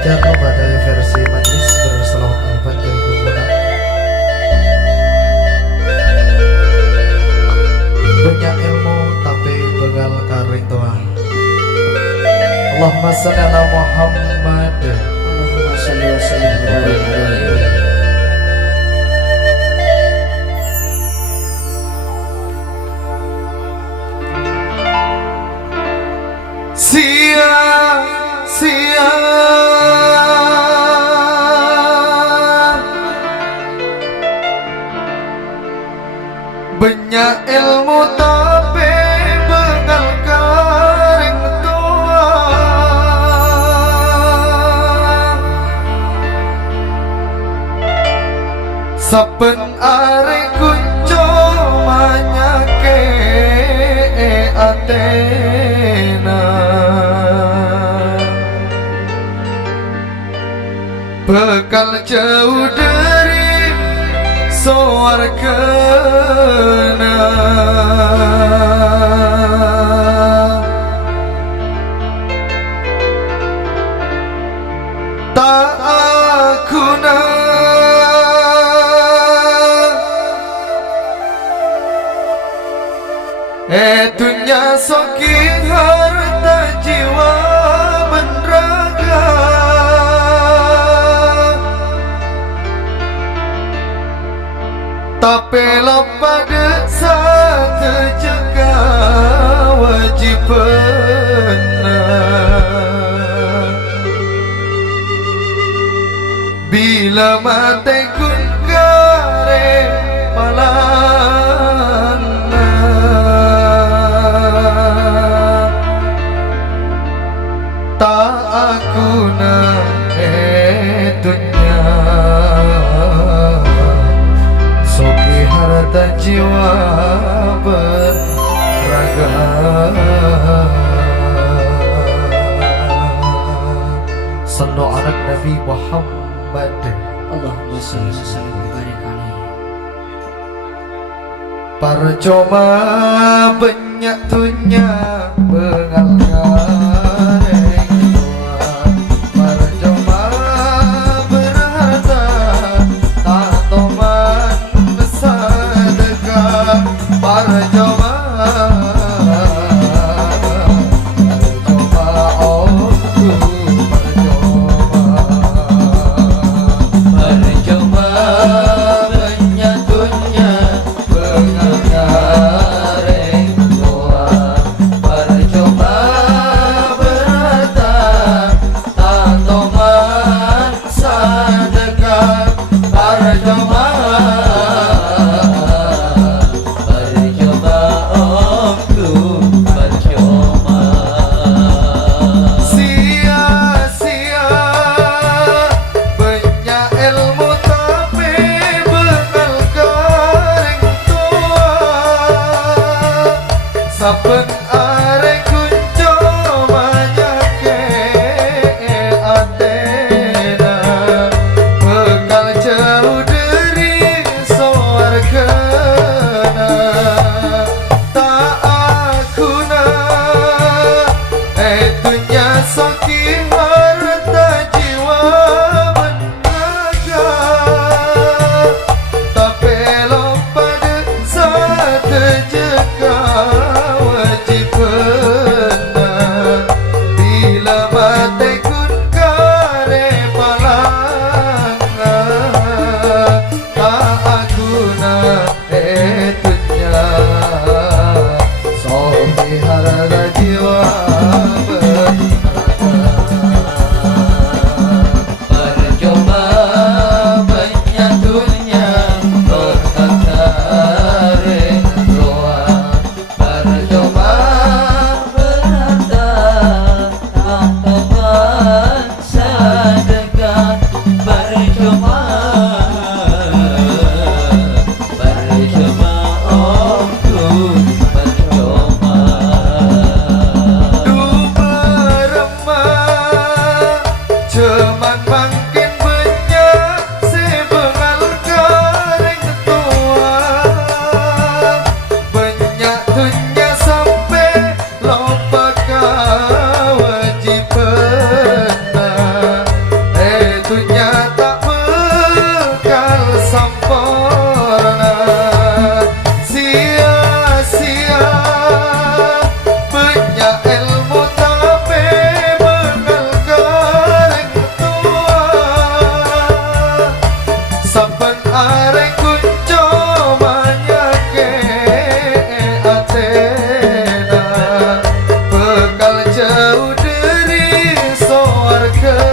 Jangan pada versi majlis berselawat al-fatihah guna banyak ilmu tapi begal karing tua. Allahumma shalli ala Muhammad. Allahumma shalli wa sallim wa barik alaihi. Sia-sia banyak ilmu tapi begal karing tua. Saben are kunco manyake atena bekal jauh dari swargana. Tak guna dunia soki harta jiwa menraga. Tapi lo pada satu jaga wajib benar. Bila mati kun kare palana tak guna dunia soki harta jiwa berraga. Sallu ala Nabi Muhammad. Allahumma shalli wa sallim wa barik alaihi. Percuma banyak dunia bengal kareng tua. Percuma berharta tak toman sedekah. Percuma omku percuma banyak dunia bengal kareng tua. Percuma berharta tak toman sedekah. Percuma omku percuma. Sia-sia banyak ilmu tapi begal karing tua. Saben are kunco manyake atena bekal jauh dari swargana. Tak guna dunia soki harta jiwa menaga. Tapi lo pada satu jaga wajib benar. Bila mati kun kare palanga tak guna dunia soki harta jiwa percuma banyak dunia bengal kareng tua. Percuma Berharta tak toman sedekah. Percuma omku percuma. Duma remah cuman makin banyak si bengal karing tua. Banyak dunia sampai lupa wajib benar. ke